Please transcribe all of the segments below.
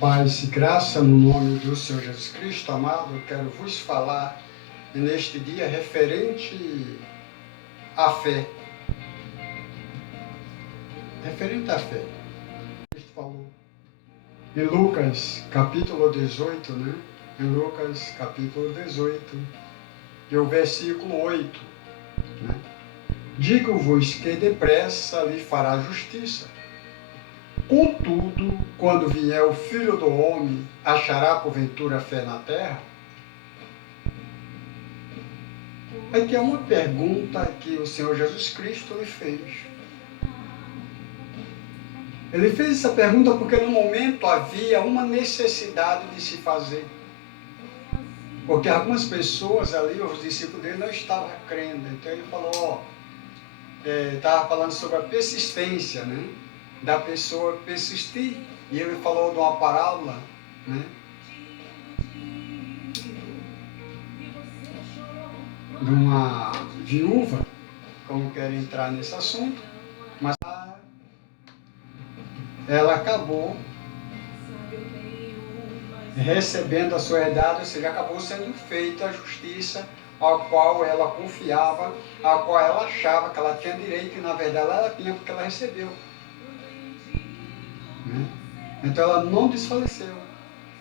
Paz e graça no nome do Senhor Jesus Cristo, amado, eu quero vos falar neste dia referente à fé. Referente à fé. Cristo falou em Lucas capítulo 18, né? Em Lucas capítulo 18, e o versículo 8, né? Digo-vos que depressa lhe fará justiça. Contudo, quando vier o Filho do Homem, achará porventura fé na terra? Aqui é uma pergunta que o Senhor Jesus Cristo lhe fez. Ele fez essa pergunta porque no momento havia uma necessidade de se fazer. Porque algumas pessoas ali, os discípulos dele, não estavam crendo. Então ele falou, estava falando sobre a persistência, né? Da pessoa persistir. E ele falou de uma parábola, né? De uma viúva, como quero entrar nesse assunto, mas ela acabou recebendo a sua herdade, ou seja, acabou sendo feita a justiça a qual ela confiava, a qual ela achava que ela tinha direito, e na verdade ela tinha porque ela recebeu. Então ela não desfaleceu.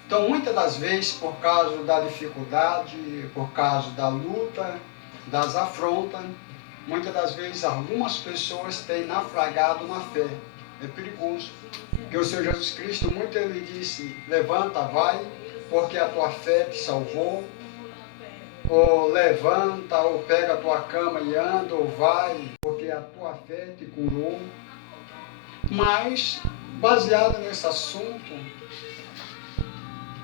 Então muitas das vezes, por causa da dificuldade, por causa da luta, das afrontas, muitas das vezes algumas pessoas têm naufragado na fé. É perigoso. Porque o Senhor Jesus Cristo, muito ele disse, levanta, vai, porque a tua fé te salvou. Ou levanta, ou pega a tua cama e anda, ou vai, porque a tua fé te curou. Mas, baseado nesse assunto,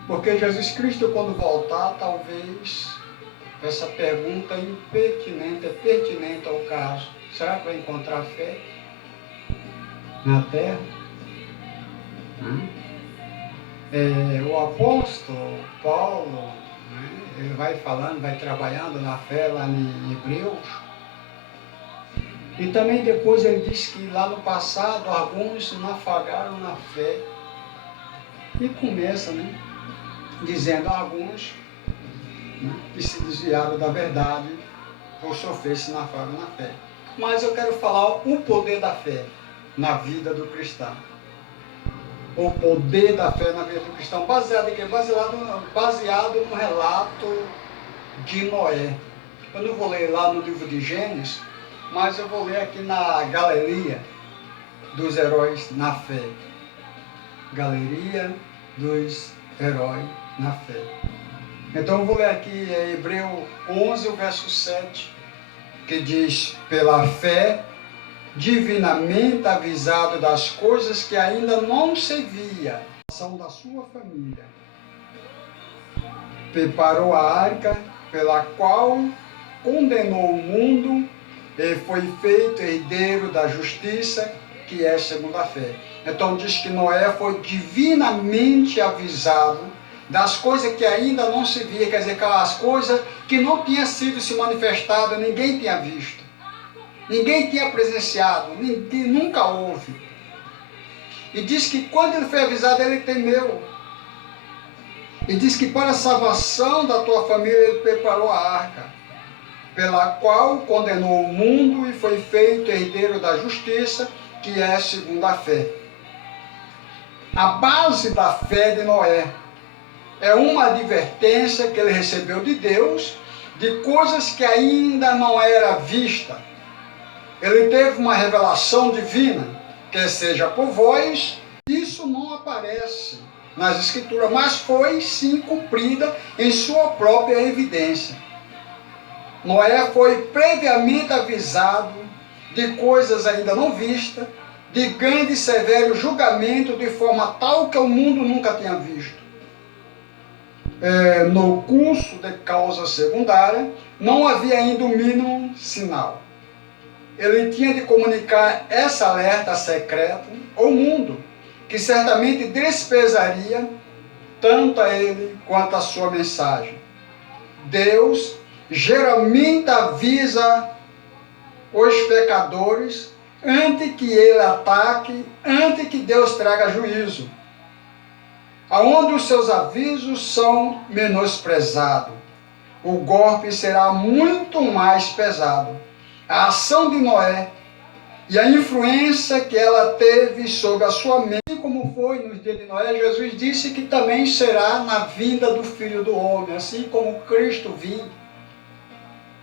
porque Jesus Cristo, quando voltar, talvez essa pergunta é pertinente ao caso. Será que vai encontrar fé na terra? O apóstolo Paulo, né, ele vai falando, vai trabalhando na fé lá em Hebreus. E também depois ele diz que lá no passado alguns naufragaram na fé. E começa, né, dizendo a alguns, né, que se desviaram da verdade por sofrer esse naufrágio na fé. Mas eu quero falar o poder da fé na vida do cristão. O poder da fé na vida do cristão, baseado em quê? Baseado no relato de Noé. Eu não vou ler lá no livro de Gênesis, mas eu vou ler aqui na galeria dos heróis na fé. Galeria dos heróis na fé. Então eu vou ler aqui Hebreus 11, o verso 7, que diz, pela fé, divinamente avisado das coisas que ainda não se via, são da sua família. Preparou a arca, pela qual condenou o mundo e foi feito herdeiro da justiça, que é segundo a fé. Então diz que Noé foi divinamente avisado das coisas que ainda não se via, quer dizer, as coisas que não tinham sido se manifestado, ninguém tinha visto. Ninguém tinha presenciado, ninguém, nunca houve. E diz que quando ele foi avisado, ele temeu. E diz que para a salvação da tua família, ele preparou a arca, pela qual condenou o mundo e foi feito herdeiro da justiça, que é segundo a fé. A base da fé de Noé é uma advertência que ele recebeu de Deus, de coisas que ainda não era vista. Ele teve uma revelação divina, quer seja por voz, isso não aparece nas Escrituras, mas foi sim cumprida em sua própria evidência. Noé foi previamente avisado de coisas ainda não vistas, de grande e severo julgamento, de forma tal que o mundo nunca tinha visto. No curso de causa secundária, não havia ainda o mínimo sinal. Ele tinha de comunicar essa alerta secreta ao mundo, que certamente desprezaria tanto a ele quanto a sua mensagem. Deus geralmente avisa os pecadores antes que ele ataque, antes que Deus traga juízo. aonde os seus avisos são menosprezados. O golpe será muito mais pesado. A ação de Noé e a influência que ela teve sobre a sua mente, como foi nos dias de Noé, Jesus disse que também será na vinda do Filho do Homem, assim como Cristo vinha.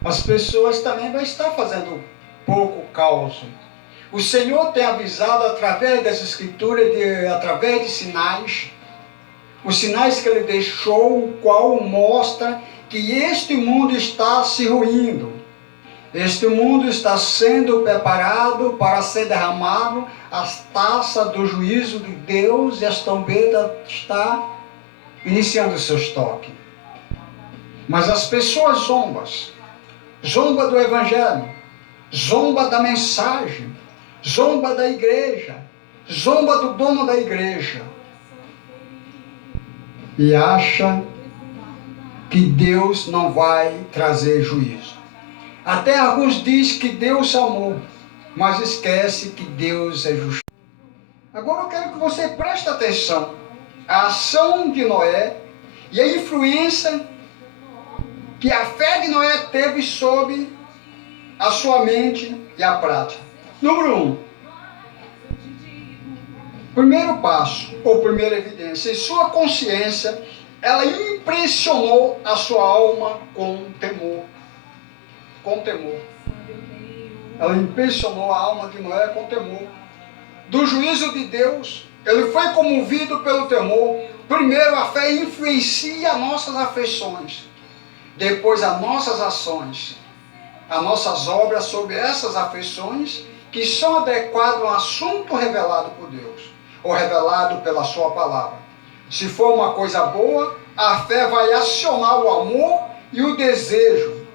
As pessoas também vão estar fazendo pouco caos. O Senhor tem avisado através das Escrituras, através de sinais, os sinais que Ele deixou, o qual mostra que este mundo está se ruindo. Este mundo está sendo preparado para ser derramado as taças do juízo de Deus, e as trombetas está iniciando o seu estoque. Mas as pessoas zomba do Evangelho, zomba da mensagem, zomba da igreja, zomba do dono da igreja, e acha que Deus não vai trazer juízo. Até alguns dizem que Deus amou, mas esquece que Deus é justo. Agora eu quero que você preste atenção à ação de Noé e a influência que a fé de Noé teve sobre a sua mente e a prática. Número 1. Primeiro passo, ou primeira evidência, em sua consciência, ela impressionou a sua alma com temor. Com temor. Ela impressionou a alma de Noé com temor. Do juízo de Deus, ele foi comovido pelo temor. Primeiro, a fé influencia as nossas afeições. Depois, as nossas ações, as nossas obras sobre essas afeições que são adequadas a um assunto revelado por Deus, ou revelado pela sua palavra. Se for uma coisa boa, a fé vai acionar o amor e o desejo.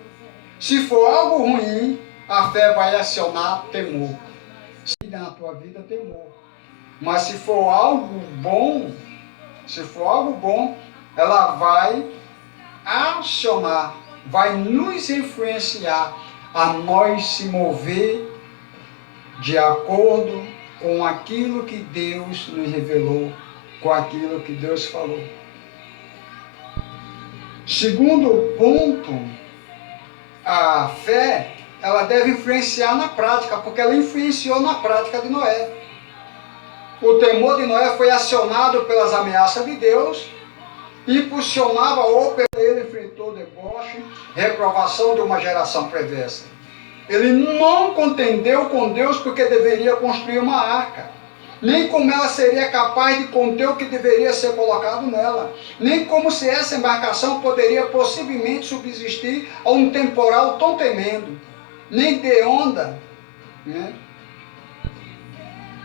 Se for algo ruim, a fé vai acionar temor. Se na tua vida temor. Mas se for algo bom, ela vai acionar, vai nos influenciar a nós se mover de acordo com aquilo que Deus nos revelou, com aquilo que Deus falou. Segundo ponto, a fé, ela deve influenciar na prática, porque ela influenciou na prática de Noé. O temor de Noé foi acionado pelas ameaças de Deus, impulsionava ou ele enfrentou deboche, reprovação de uma geração perversa. Ele não contendeu com Deus porque deveria construir uma arca, nem como ela seria capaz de conter o que deveria ser colocado nela, nem como se essa embarcação poderia possivelmente subsistir a um temporal tão tremendo, nem de onda, né,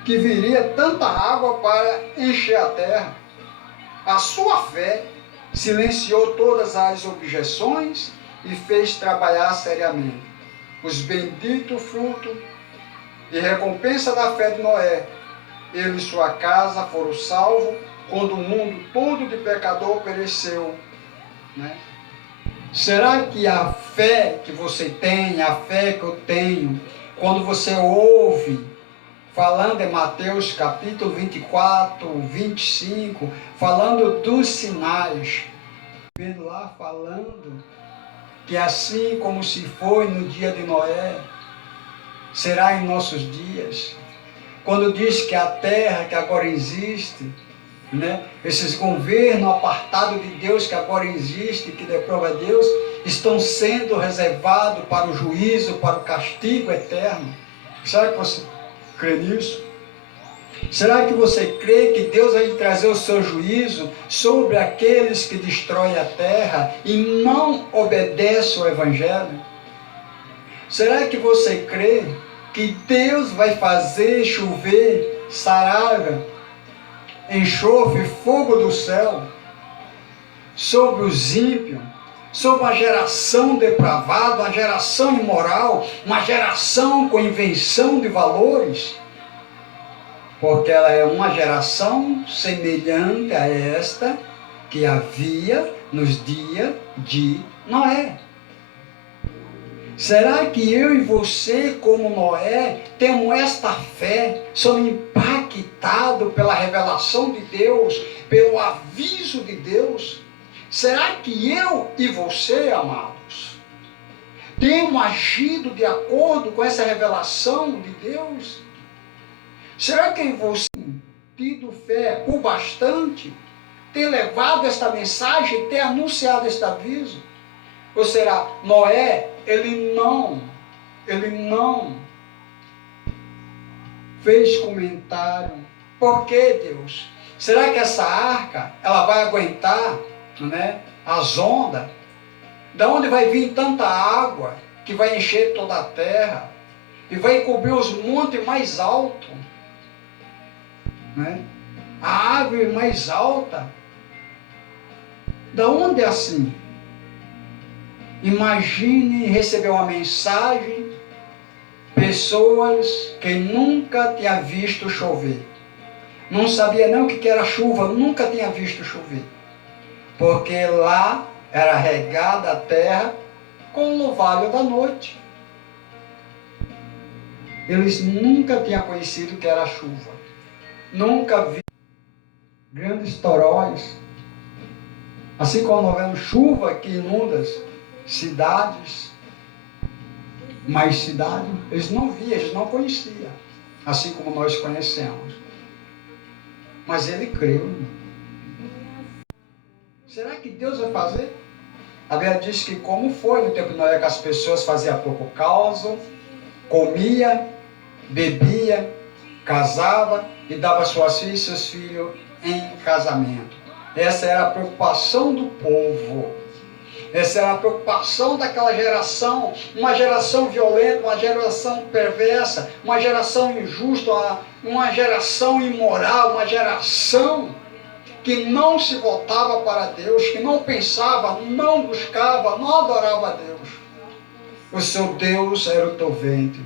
que viria tanta água para encher a terra. A sua fé silenciou todas as objeções e fez trabalhar seriamente. Os benditos frutos e recompensa da fé de Noé, ele e sua casa foram salvos quando o mundo todo de pecador pereceu, né? Será que a fé que você tem, a fé que eu tenho, quando você ouve falando em Mateus capítulo 24, 25, falando dos sinais, vendo lá falando que assim como se foi no dia de Noé, será em nossos dias. Quando diz que a terra que agora existe, né, esses governos apartados de Deus que agora existem, que deprova Deus, estão sendo reservados para o juízo, para o castigo eterno. Será que você crê nisso? Será que você crê que Deus vai trazer o seu juízo sobre aqueles que destroem a terra e não obedecem ao Evangelho? Será que você crê que Deus vai fazer chover saraiva, enxofre, fogo do céu sobre os ímpios, sobre uma geração depravada, uma geração imoral, uma geração com invenção de valores? Porque ela é uma geração semelhante a esta que havia nos dias de Noé. Será que eu e você, como Noé, temos esta fé, somos impactos impactado pela revelação de Deus, pelo aviso de Deus? Será que eu e você, amados, temos agido de acordo com essa revelação de Deus? Será que você tem tido fé o bastante, ter levado esta mensagem, ter anunciado este aviso? Ou será, Noé, ele não fez comentário. Por que, Deus? Será que essa arca, ela vai aguentar, né, as ondas? Da onde vai vir tanta água que vai encher toda a terra e vai cobrir os montes mais altos, né? A árvore mais alta. Da onde é assim? Imagine receber uma mensagem, pessoas que nunca tinham visto chover, não sabia nem o que era chuva, nunca tinha visto chover, porque lá era regada a terra com o orvalho da noite. Eles nunca tinham conhecido o que era chuva, nunca vi grandes toróis, assim como houve chuva que inunda cidades, mas cidade eles não viam, eles não conheciam, assim como nós conhecemos. Mas ele creu. Será que Deus vai fazer? A Bíblia diz que como foi no tempo de Noé, que as pessoas faziam pouco caso, comia, bebia, casava e dava suas filhas e seus filhos em casamento. Essa era a preocupação do povo. Essa era a preocupação daquela geração, uma geração violenta, uma geração perversa, uma geração injusta, uma geração imoral, uma geração que não se voltava para Deus, que não pensava, não buscava, não adorava a Deus. O seu Deus era o teu ventre.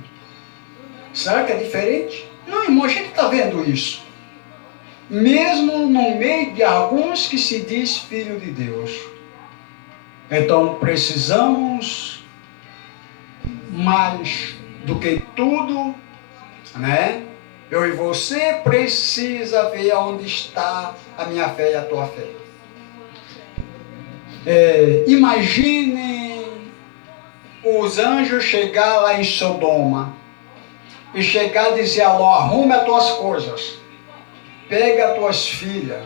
Será que é diferente? Não, irmão, a gente está vendo isso. Mesmo no meio de alguns que se diz filho de Deus. Então precisamos, mais do que tudo, né? Eu e você precisa ver onde está a minha fé e a tua fé. Imagine os anjos chegar lá em Sodoma e chegar e dizer a Ló, arrume as tuas coisas, pega as tuas filhas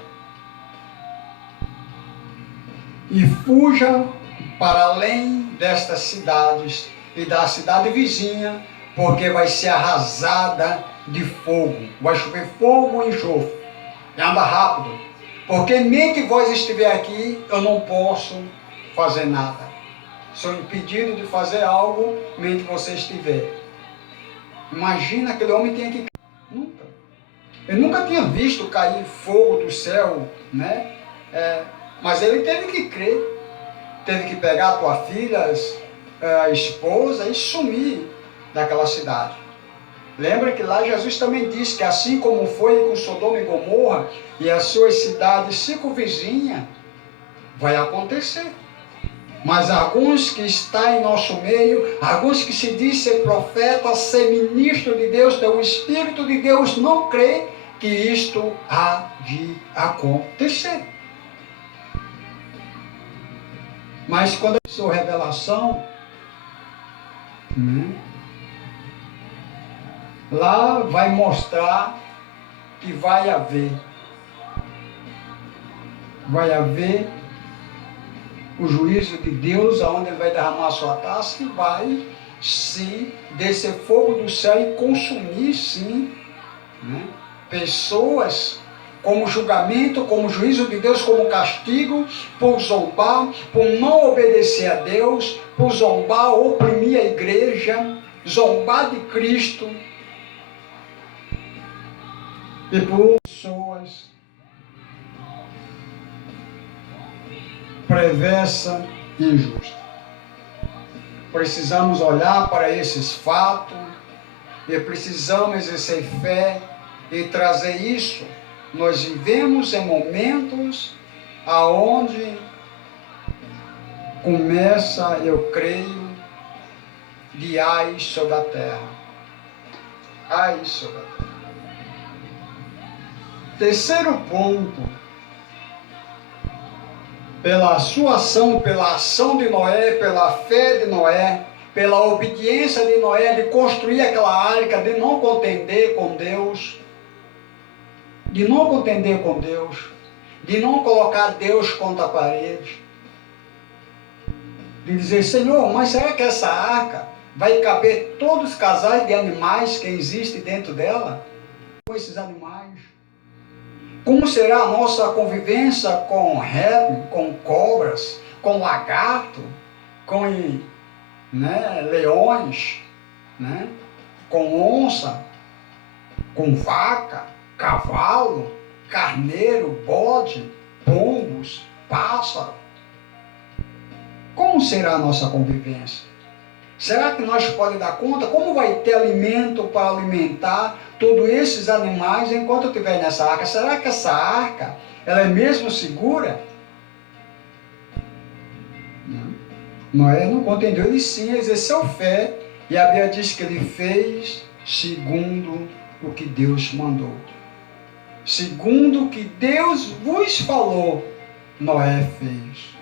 e fuja para além destas cidades e da cidade vizinha, porque vai ser arrasada de fogo, vai chover fogo e enxofre, e anda rápido, porque nem que vós estiver aqui, eu não posso fazer nada, sou impedido de fazer algo, nem que você estiver. Imagina, aquele homem tinha que... Ele nunca tinha visto cair fogo do céu, né? Mas ele teve que crer, teve que pegar a tua filha, a esposa e sumir daquela cidade. Lembra que lá Jesus também disse que assim como foi com Sodoma e Gomorra e as suas cidades circunvizinhas, vai acontecer. Mas alguns que estão em nosso meio, alguns que se diz ser profeta, ser ministro de Deus, ter o Espírito de Deus, não crê que isto há de acontecer. Mas quando a sua revelação, lá vai mostrar que vai haver o juízo de Deus, aonde ele vai derramar a sua taça e vai sim descer fogo do céu e consumir sim, né, pessoas, como julgamento, como juízo de Deus, como castigo, por zombar, por não obedecer a Deus, por zombar, oprimir a igreja, zombar de Cristo, e por pessoas perversa e injusta. Precisamos olhar para esses fatos e precisamos exercer fé e trazer isso. Nós vivemos em momentos aonde começa, eu creio, de ais sobre a terra. Ais sobre a terra. Terceiro ponto, pela sua ação, pela ação de Noé, pela fé de Noé, pela obediência de Noé de construir aquela arca, de não contender com Deus, de não colocar Deus contra a parede, de dizer, Senhor, mas será que essa arca vai caber todos os casais de animais que existem dentro dela? Com esses animais? Como será a nossa convivência com répteis, com cobras, com lagarto, com leões, com onça, com vaca, cavalo, carneiro, bode, pombos, pássaro? Como será a nossa convivência? Será que nós podemos dar conta? Como vai ter alimento para alimentar todos esses animais enquanto eu estiver nessa arca? Será que essa arca, ela é mesmo segura? Não. Noé não contendeu, ele sim exerceu fé, e a Bíblia diz que ele fez segundo o que Deus mandou. Segundo o que Deus vos falou, Noé fez.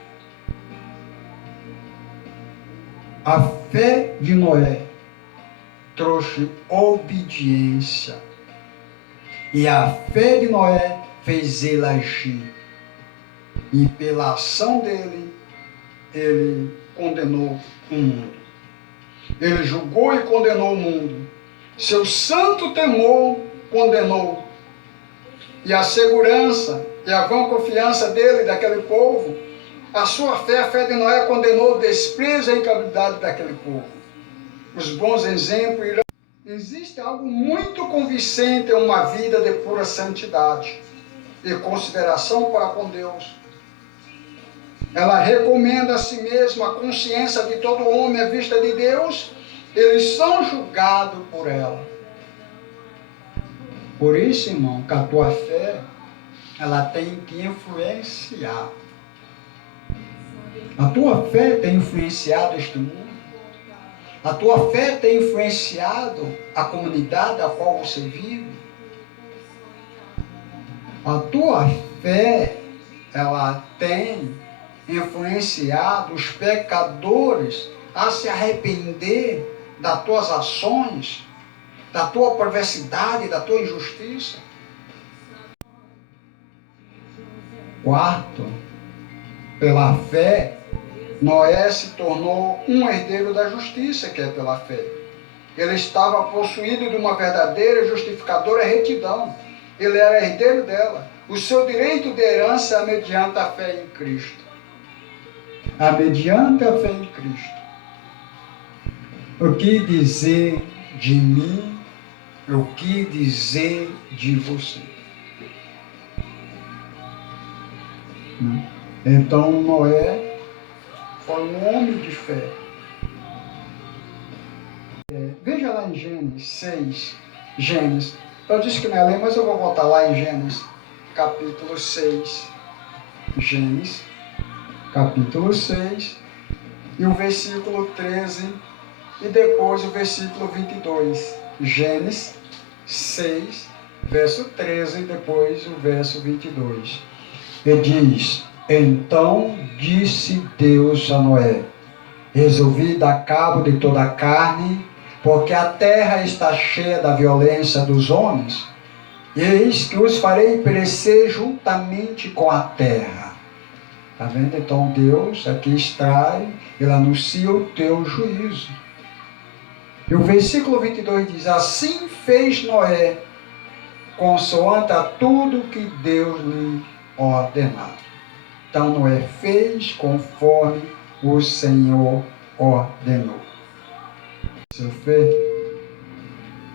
A fé de Noé trouxe obediência. E a fé de Noé fez ele agir. E pela ação dele, ele condenou o mundo. Ele julgou e condenou o mundo. Seu santo temor condenou. E a segurança e a vã confiança dele, daquele povo, a sua fé, a fé de Noé, condenou o desprezo e a incredulidade daquele povo. Os bons exemplos irão. Existe algo muito convincente em uma vida de pura santidade e consideração para com Deus. Ela recomenda a si mesma a consciência de todo homem à vista de Deus, eles são julgados por ela. Por isso, irmão, que a tua fé, ela tem que influenciar. A tua fé tem influenciado este mundo? A tua fé tem influenciado a comunidade a qual você vive? A tua fé, ela tem influenciado os pecadores a se arrepender das tuas ações, da tua perversidade, da tua injustiça? Quarto, pela fé, Noé se tornou um herdeiro da justiça, que é pela fé. Ele estava possuído de uma verdadeira justificadora retidão. Ele era herdeiro dela. O seu direito de herança é mediante a fé em Cristo. Mediante a fé em Cristo. O que dizer de mim? O que dizer de você? Então Noé foi um homem de fé. Veja lá em Gênesis 6. Gênesis. Eu disse que não é ler, mas eu vou voltar lá em Gênesis, capítulo 6. Gênesis, capítulo 6. E o versículo 13. E depois o versículo 22. Gênesis 6, verso 13. E depois o verso 22. E diz: Então disse Deus a Noé: Resolvi dar cabo de toda a carne, porque a terra está cheia da violência dos homens, e eis que os farei perecer juntamente com a terra. Está vendo? Então Deus aqui extrai, ele anuncia o teu juízo. E o versículo 22 diz: Assim fez Noé, consoante a tudo que Deus lhe ordenava. Então Noé fez conforme o Senhor ordenou. Seu fé.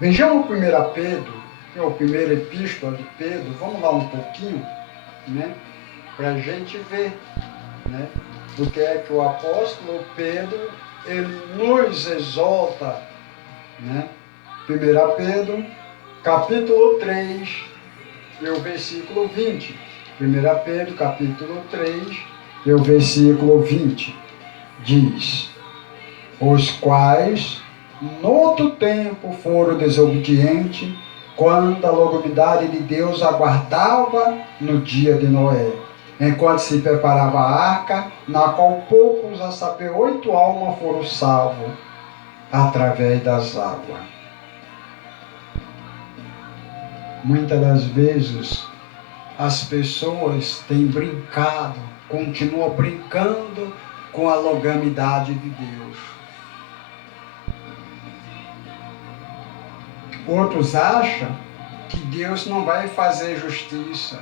Vejamos o 1 Pedro, que é o primeiro epístola de Pedro. Vamos lá um pouquinho, para a gente ver, o que é que o apóstolo Pedro, ele nos exalta, 1 Pedro, capítulo 3, e o versículo 20. 1 Pedro, capítulo 3, e o versículo 20, diz: Os quais, no outro tempo, foram desobedientes, quando a longanimidade de Deus aguardava no dia de Noé, enquanto se preparava a arca, na qual poucos, a saber, 8 almas foram salvos através das águas. Muitas das vezes as pessoas têm brincado, continuam brincando com a longanimidade de Deus. Outros acham que Deus não vai fazer justiça.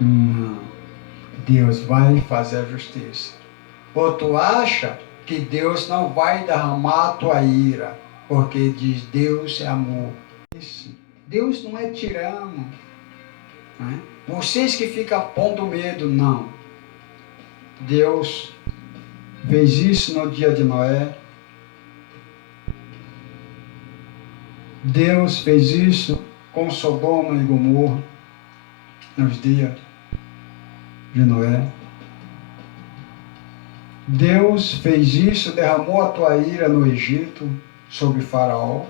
Não, Deus vai fazer a justiça. Outro acha que Deus não vai derramar a tua ira, porque diz Deus é amor. Deus não é tirano. Não é? Vocês que ficam pondo medo, não. Deus fez isso no dia de Noé. Deus fez isso com Sodoma e Gomorra nos dias de Noé. Deus fez isso, derramou a tua ira no Egito sobre Faraó,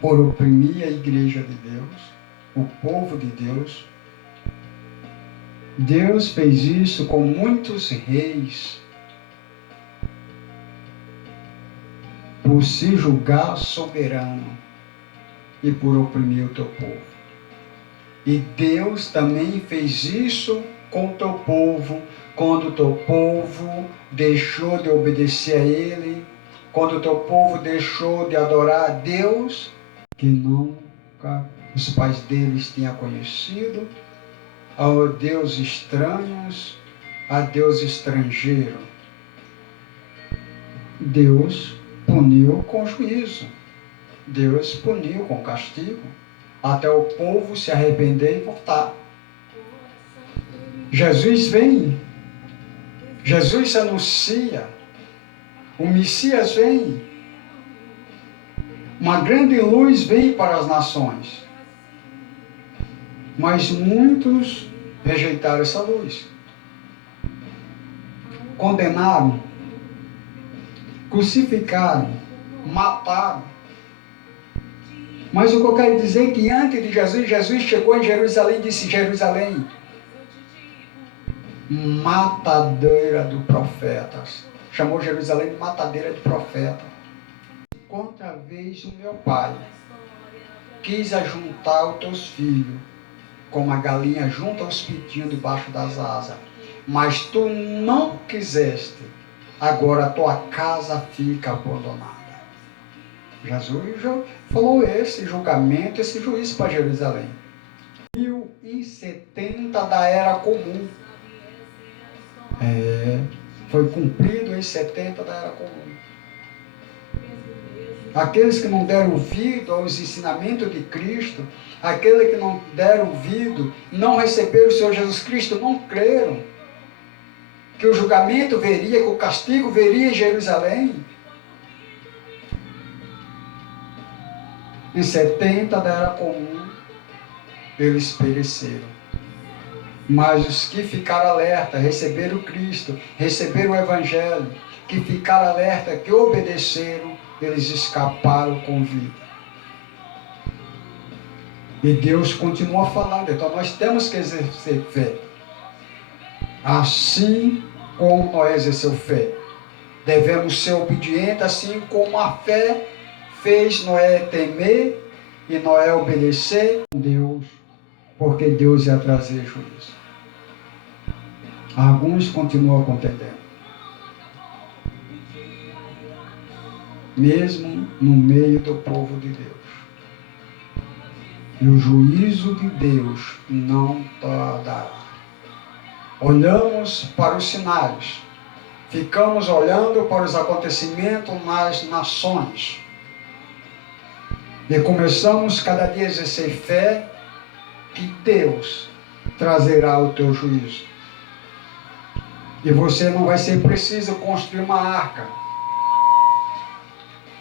por oprimir a igreja de Deus, o povo de Deus. Deus fez isso com muitos reis, por se julgar soberano e por oprimir o teu povo. E Deus também fez isso com o teu povo, quando o teu povo deixou de obedecer a Ele, quando o teu povo deixou de adorar a Deus, que nunca os pais deles tinham conhecido, a Deus estranhos, a Deus estrangeiro. Deus puniu com juízo. Deus puniu com castigo, até o povo se arrepender e voltar. Jesus vem, Jesus anuncia, o Messias vem, uma grande luz vem para as nações, mas muitos rejeitaram essa luz, condenaram, crucificaram, mataram. Mas o que eu quero dizer é que antes de Jesus, Jesus chegou em Jerusalém e disse: Jerusalém, matadeira de profetas. Chamou Jerusalém de matadeira de profetas. Outra vez o meu pai quis ajuntar os teus filhos, como a galinha junta os pintinhos debaixo das asas, mas tu não quiseste, agora a tua casa fica abandonada. Jesus já falou esse julgamento, esse juízo para Jerusalém. 1070 da Era Comum. Foi cumprido em 70 da Era Comum. Aqueles que não deram ouvido aos ensinamentos de Cristo, aqueles que não deram ouvido, não receberam o Senhor Jesus Cristo, não creram que o julgamento viria, que o castigo viria em Jerusalém. Em 70 da Era Comum, eles pereceram. Mas os que ficaram alerta, receberam Cristo, receberam o Evangelho, que ficaram alerta, que obedeceram, eles escaparam com vida. E Deus continua falando, então nós temos que exercer fé. Assim como Noé exerceu fé, devemos ser obedientes, assim como a fé fez Noé temer e Noé obedecer a Deus, porque Deus ia trazer juízo. Alguns continuam contendendo, mesmo no meio do povo de Deus. E o juízo de Deus não tardará. Olhamos para os sinais, ficamos olhando para os acontecimentos nas nações, e começamos cada dia a exercer fé que Deus trazerá o teu juízo. E você não vai ser preciso construir uma arca,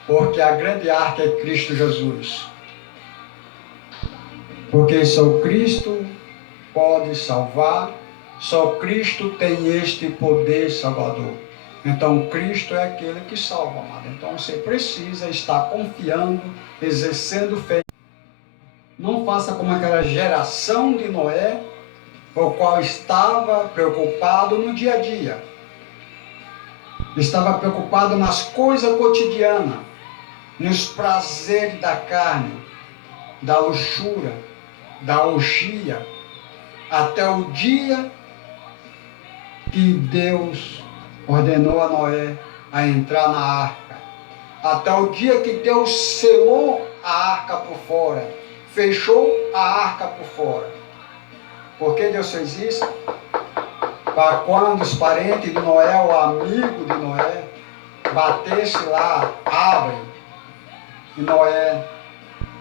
porque a grande arca é Cristo Jesus. Porque só Cristo pode salvar, só Cristo tem este poder salvador. Então Cristo é aquele que salva, amado. Então você precisa estar confiando, exercendo fé. Não faça como aquela geração de Noé, o qual estava preocupado no dia a dia. Estava preocupado nas coisas cotidianas, nos prazeres da carne, da luxúria, da orgia, até o dia que Deus ordenou a Noé a entrar na arca. Até o dia que Deus selou a arca por fora, fechou a arca por fora. Por que Deus fez isso? Para quando os parentes de Noé, o amigo de Noé, batesse lá, abre, e Noé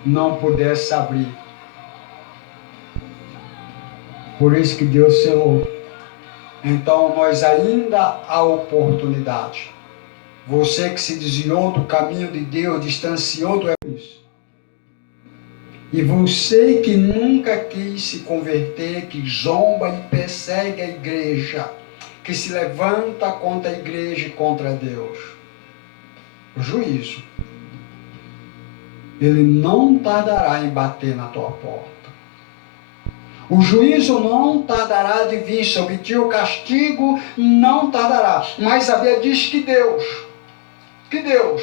não pudesse abrir. Por isso que Deus selou. Então nós ainda há oportunidade. Você que se desviou do caminho de Deus, distanciou do isso. E você que nunca quis se converter, que zomba e persegue a igreja, que se levanta contra a igreja e contra Deus. O juízo, ele não tardará em bater na tua porta. O juízo não tardará de vir sobre ti, o castigo não tardará. Mas a Bíblia diz que Deus,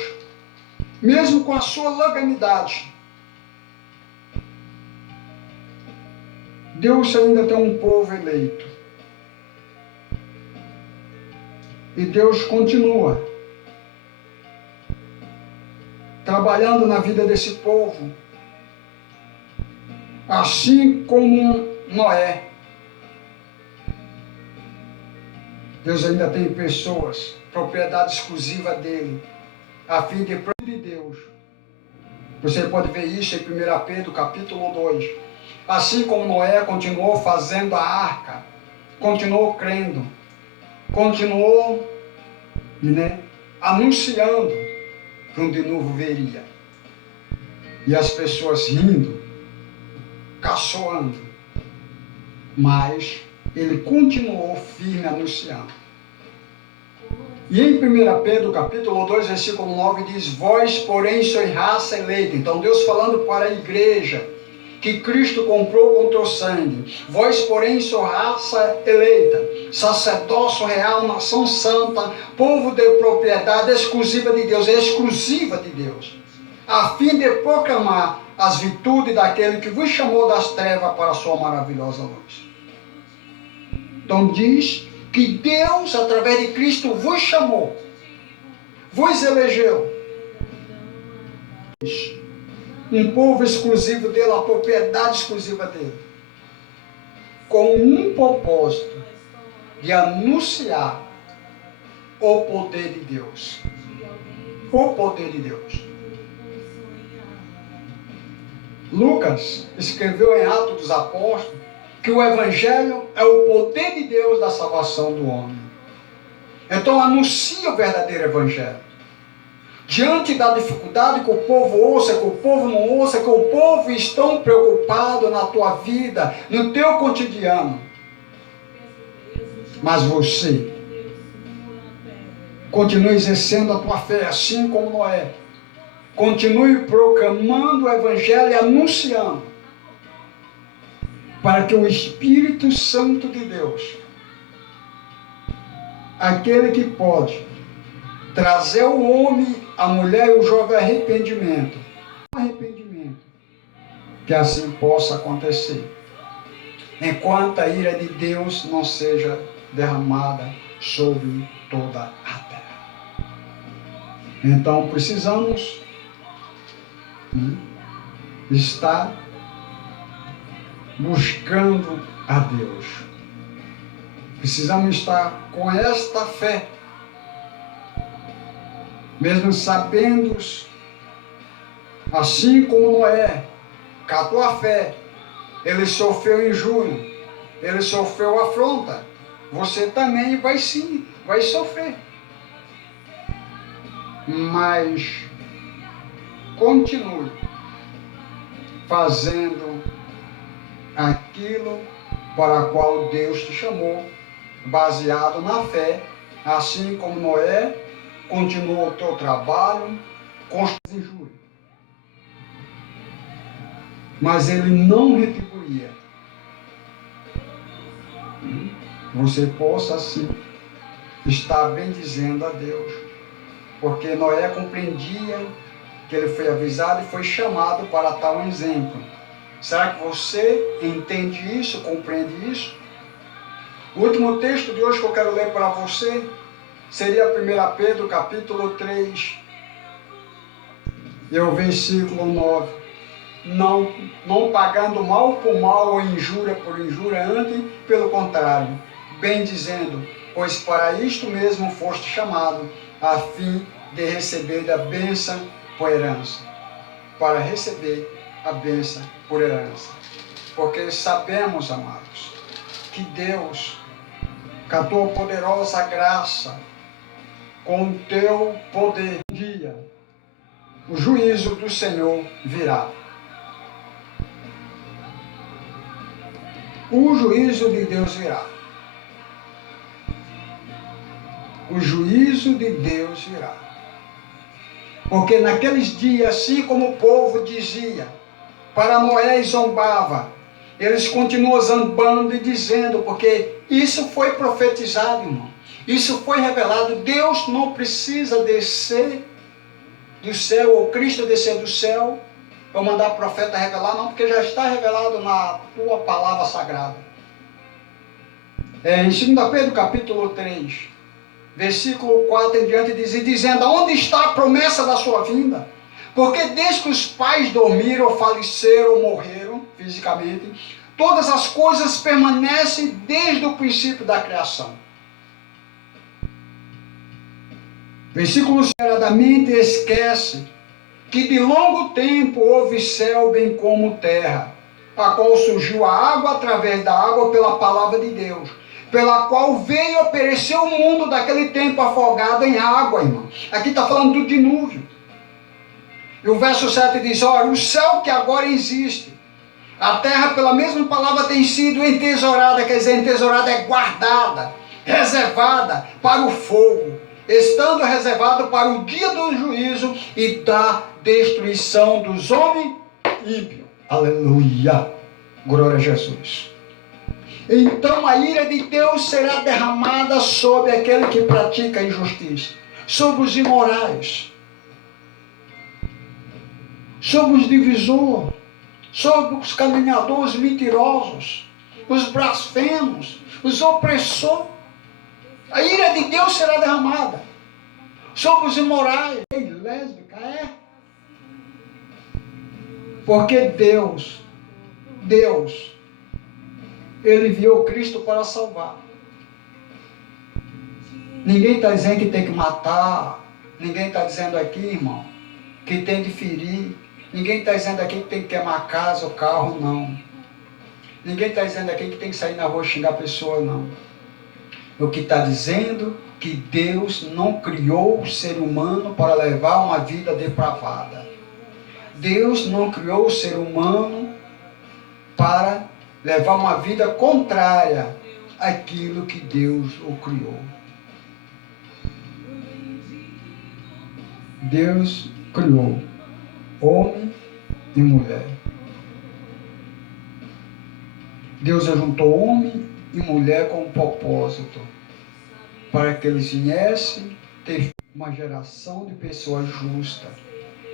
mesmo com a sua legalidade, Deus ainda tem um povo eleito. E Deus continua trabalhando na vida desse povo, assim como Noé. Deus ainda tem pessoas, propriedade exclusiva dele, a fim de Deus. Você pode ver isso em 1 Pedro capítulo 2. Assim como Noé continuou fazendo a arca, continuou crendo, continuou anunciando que um dilúvio viria. E as pessoas rindo, caçoando. Mas ele continuou firme anunciando. E em 1 Pedro capítulo 2, versículo 9 diz: vós, porém, sois raça eleita. Então Deus falando para a igreja que Cristo comprou com teu sangue. Vós, porém, sois raça eleita, sacerdócio real, nação santa, povo de propriedade exclusiva de Deus, a fim de proclamar as virtudes daquele que vos chamou das trevas para a sua maravilhosa luz. Então diz que Deus, através de Cristo, vos chamou, vos elegeu. Um povo exclusivo dele, a propriedade exclusiva dele, com um propósito de anunciar o poder de Deus. O poder de Deus. Lucas escreveu em Atos dos Apóstolos que o Evangelho é o poder de Deus da salvação do homem. Então anuncia o verdadeiro Evangelho. Diante da dificuldade que o povo ouça, que o povo não ouça, que o povo estão preocupado na tua vida, no teu cotidiano. Mas você continue exercendo a tua fé, assim como Noé. Continue proclamando o Evangelho e anunciando, para que o Espírito Santo de Deus, aquele que pode trazer o homem, a mulher e o jovem arrependimento, que assim possa acontecer, enquanto a ira de Deus não seja derramada sobre toda a terra. Então precisamos estar buscando a Deus. Precisamos estar com esta fé, mesmo sabendo, assim como Noé, com a tua fé, ele sofreu injúria, ele sofreu afronta, você também vai sofrer. Mas continue fazendo aquilo para o qual Deus te chamou, baseado na fé assim como Noé continuou o teu trabalho, construindo injúria. Mas ele não retribuía. Você possa, assim, estar bendizendo a Deus. Porque Noé compreendia que ele foi avisado e foi chamado para tal exemplo. Será que você entende isso, compreende isso? O último texto de hoje que eu quero ler para você seria 1 Pedro capítulo 3, e o versículo 9. Não pagando mal por mal ou injúria por injúria, antes pelo contrário, bem dizendo, pois para isto mesmo foste chamado, a fim de receber a bênção por herança. Para receber a bênção por herança. Porque sabemos, amados, que Deus, com a tua poderosa graça, com o teu poder, um dia, o juízo do Senhor virá. O juízo de Deus virá. O juízo de Deus virá. Porque naqueles dias, assim como o povo dizia, para Noé zombava, eles continuam zombando e dizendo, porque isso foi profetizado, irmão. Isso foi revelado. Deus não precisa descer do céu, ou Cristo descer do céu, para mandar o profeta revelar, não, porque já está revelado na tua palavra sagrada. Em 2 Pedro capítulo 3, versículo 4 em diante, dizendo, onde está a promessa da sua vinda? Porque desde que os pais dormiram, ou faleceram, ou morreram fisicamente, todas as coisas permanecem desde o princípio da criação. Versículo seradamente esquece que de longo tempo houve céu bem como terra, a qual surgiu a água através da água pela palavra de Deus, pela qual veio a perecer o mundo daquele tempo afogado em água, irmão. Aqui está falando do dilúvio. E o verso 7 diz, olha, o céu que agora existe, a terra pela mesma palavra tem sido entesourada, quer dizer, entesourada é guardada, reservada para o fogo, estando reservado para o dia do juízo e da destruição dos homens ímpios. Aleluia! Glória a Jesus. Então a ira de Deus será derramada sobre aquele que pratica a injustiça, sobre os imorais, sobre os divisores, sobre os caluniadores mentirosos, os blasfemos, os opressores. A ira de Deus será derramada sobre os imorais. Lésbica, é? Porque Deus, Ele enviou Cristo para salvar. Ninguém está dizendo que tem que matar. Ninguém está dizendo aqui, irmão, que tem de ferir. Ninguém está dizendo aqui que tem que queimar casa ou carro, não. Ninguém está dizendo aqui que tem que sair na rua e xingar a pessoa, não. O que está dizendo que Deus não criou o ser humano para levar uma vida depravada. Deus não criou o ser humano para levar uma vida contrária àquilo que Deus o criou. Deus criou homem e mulher. Deus juntou homem e mulher com um propósito, para que eles viessem ter uma geração de pessoas justas,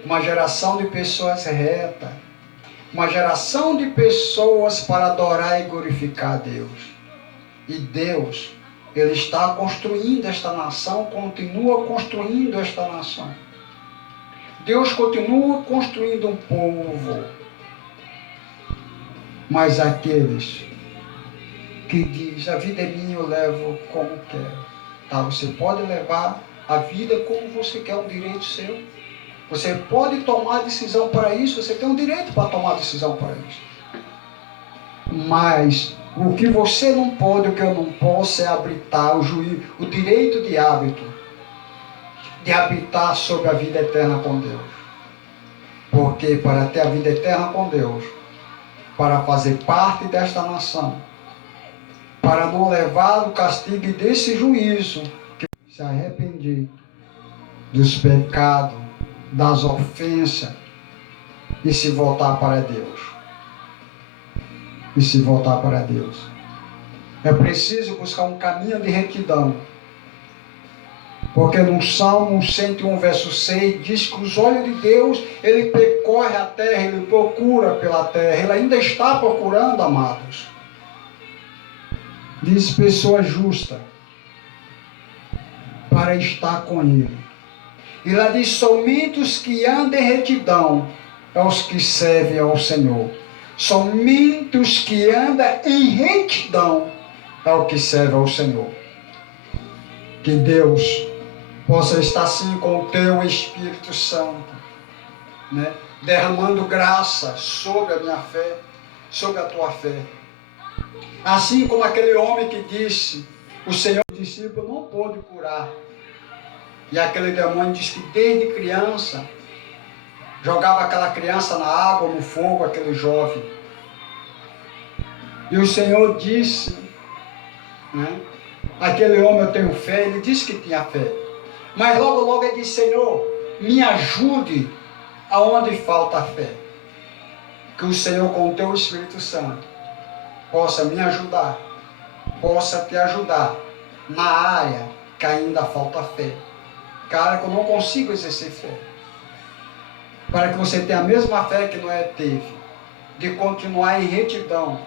uma geração de pessoas retas, uma geração de pessoas para adorar e glorificar a Deus. E Deus, Ele está construindo esta nação, continua construindo esta nação. Deus continua construindo um povo. Mas aqueles que dizem, a vida é minha, eu levo como quero. Tá? Você pode levar a vida como você quer, um direito seu. Você pode tomar decisão para isso, você tem um direito para tomar decisão para isso. Mas o que você não pode, o que eu não posso é habitar o direito de hábito, de habitar sobre a vida eterna com Deus. Porque para ter a vida eterna com Deus, para fazer parte desta nação, para não levar o castigo desse juízo, se arrepender dos pecados, das ofensas e se voltar para Deus. E se voltar para Deus. É preciso buscar um caminho de retidão. Porque no Salmo 101, verso 6, diz que os olhos de Deus, Ele percorre a terra, Ele procura pela terra, Ele ainda está procurando, amados. Diz pessoa justa, para estar com Ele. E lá diz, somente os que andam em retidão, é os que servem ao Senhor. Somente os que andam em retidão, é o que serve ao Senhor. Que Deus possa estar assim com o teu Espírito Santo, né? Derramando graça sobre a minha fé, sobre a tua fé. Assim como aquele homem que disse, o Senhor, o discípulo não pôde curar. E aquele demônio disse que desde criança, jogava aquela criança na água, no fogo, aquele jovem. E o Senhor disse, né? Aquele homem, eu tenho fé, ele disse que tinha fé. Mas logo ele disse, Senhor, me ajude aonde falta a fé. Que o Senhor, com o teu Espírito Santo, possa me ajudar, possa te ajudar na área que ainda falta fé. Cara, que eu não consigo exercer fé. Para que você tenha a mesma fé que Noé teve, de continuar em retidão,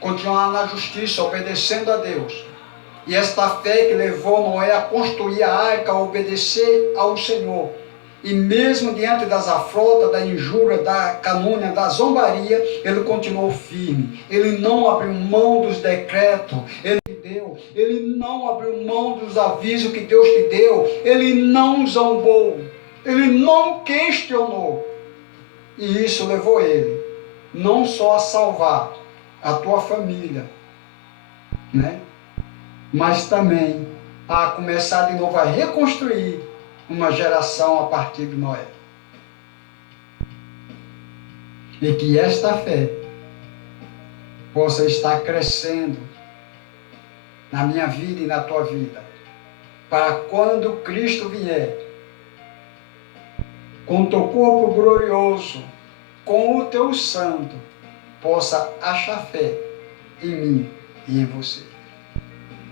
continuar na justiça, obedecendo a Deus. E esta fé que levou Noé a construir a arca, a obedecer ao Senhor. E mesmo diante das afrontas, da injúria, da calúnia, da zombaria, ele continuou firme. Ele não abriu mão dos decretos, ele não abriu mão dos avisos que Deus te deu. Ele não zombou, ele não questionou. E isso levou ele não só a salvar a tua família, né? Mas também a começar de novo a reconstruir uma geração a partir de Noé. E que esta fé possa estar crescendo na minha vida e na tua vida, para quando Cristo vier, com o teu corpo glorioso, com o teu santo, possa achar fé em mim e em você.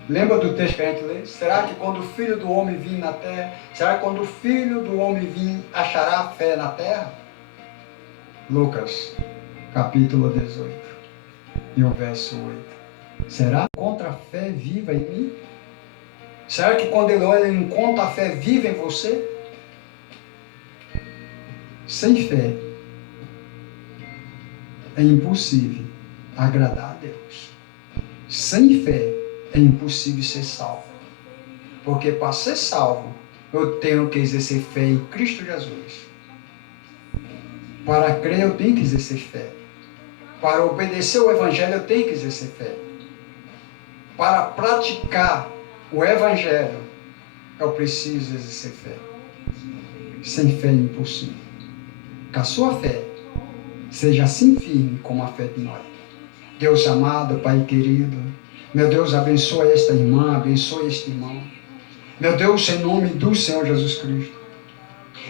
Lembra do texto que a gente lê? Será que quando o Filho do Homem vir na terra, será que quando o Filho do Homem vir, achará fé na terra? Lucas, capítulo 18, e o verso 8. Será que encontra a fé viva em mim? Será que quando ele olha, ele encontra a fé viva em você? Sem fé, é impossível agradar a Deus. Sem fé, é impossível ser salvo. Porque para ser salvo, eu tenho que exercer fé em Cristo Jesus. Para crer, eu tenho que exercer fé. Para obedecer o Evangelho, eu tenho que exercer fé. Para praticar o Evangelho, eu preciso exercer fé. Sem fé é impossível. Que a sua fé seja assim firme como a fé de Noé. Deus amado, Pai querido, meu Deus, abençoa esta irmã, abençoa este irmão. Meu Deus, em nome do Senhor Jesus Cristo,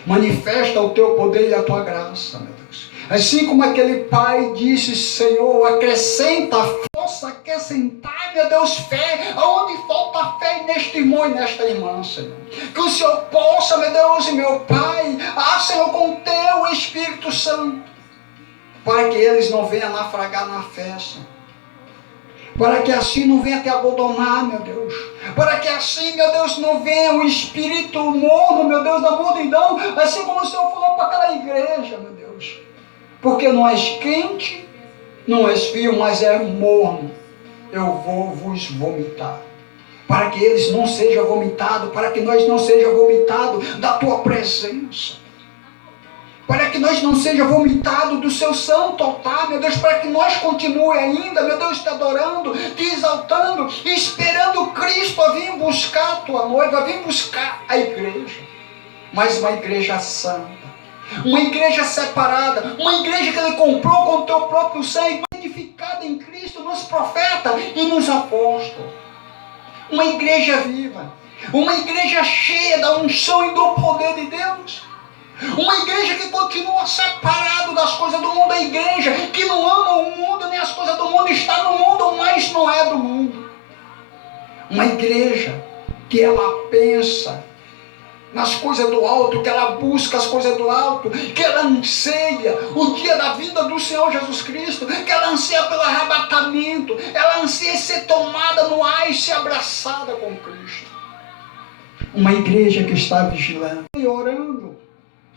manifesta o teu poder e a tua graça, meu Deus. Assim como aquele pai disse, Senhor, acrescenta força, acrescentar, meu Deus, fé, aonde falta fé neste irmão e nesta irmã, Senhor. Que o Senhor possa, meu Deus e meu Pai, Senhor, com o teu Espírito Santo, para que eles não venham naufragar na fé, Senhor. Para que assim não venha te abandonar, meu Deus. Para que assim, meu Deus, não venha o espírito morno, meu Deus, da multidão, assim como o Senhor falou para aquela igreja, meu Deus. Porque não és quente, não és frio, mas é morno. Eu vou vos vomitar. Para que eles não sejam vomitados, para que nós não sejamos vomitados da tua presença. Para que nós não sejamos vomitados do seu santo altar, meu Deus, para que nós continue ainda, meu Deus, te adorando, te exaltando, esperando Cristo a vir buscar a tua noiva, a vir buscar a igreja. Mas uma igreja santa, uma igreja separada, uma igreja que Ele comprou com o teu próprio sangue, edificada em Cristo, nos profetas e nos apóstolos. Uma igreja viva, Uma igreja cheia da unção e do poder de Deus. Uma igreja que continua separado das coisas do mundo. A igreja que não ama o mundo nem as coisas do mundo, está no mundo, mas não é do mundo. Uma igreja que ela pensa nas coisas do alto, que ela busca as coisas do alto, que ela anseia o dia da vinda do Senhor Jesus Cristo, que ela anseia pelo arrebatamento, ela anseia ser tomada no ar e ser abraçada com Cristo. Uma igreja que está vigilando e orando.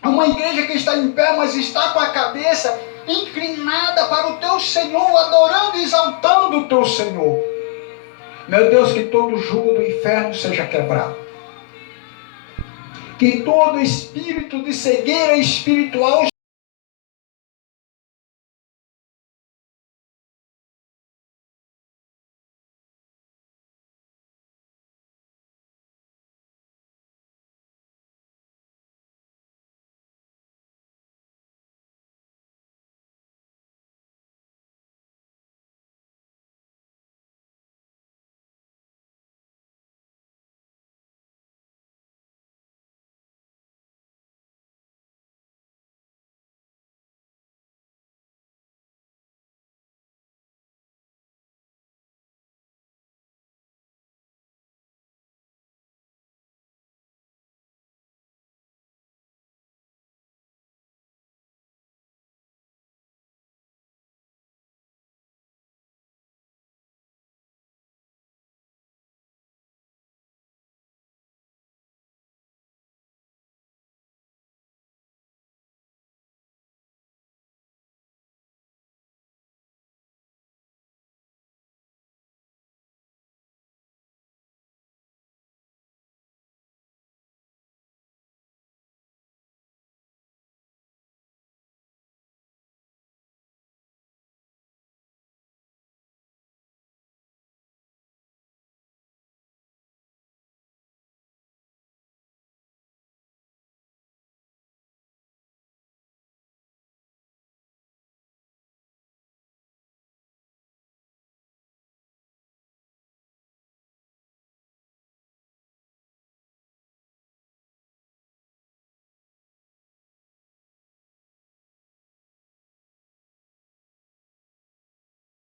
Uma igreja que está em pé, mas está com a cabeça inclinada para o teu Senhor, adorando e exaltando o teu Senhor. Meu Deus, que todo jugo do inferno seja quebrado. Que todo espírito de cegueira espiritual